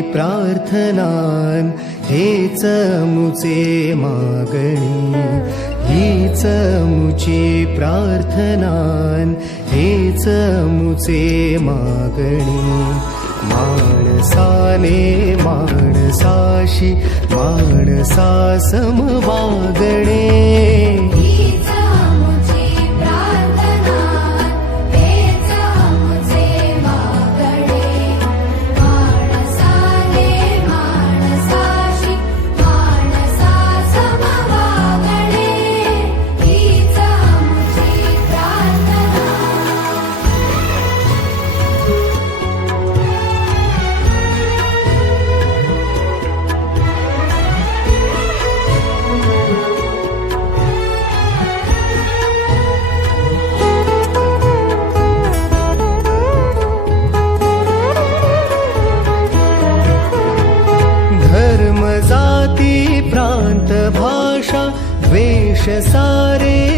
प्रार्थनान हेच मुचे मागणी, हीच मुची प्रार्थनान हेच मुचे मागणी. माणसाने माणसाशी माणसा सम वागणे, जाती प्रांत भाषा द्वेष सारे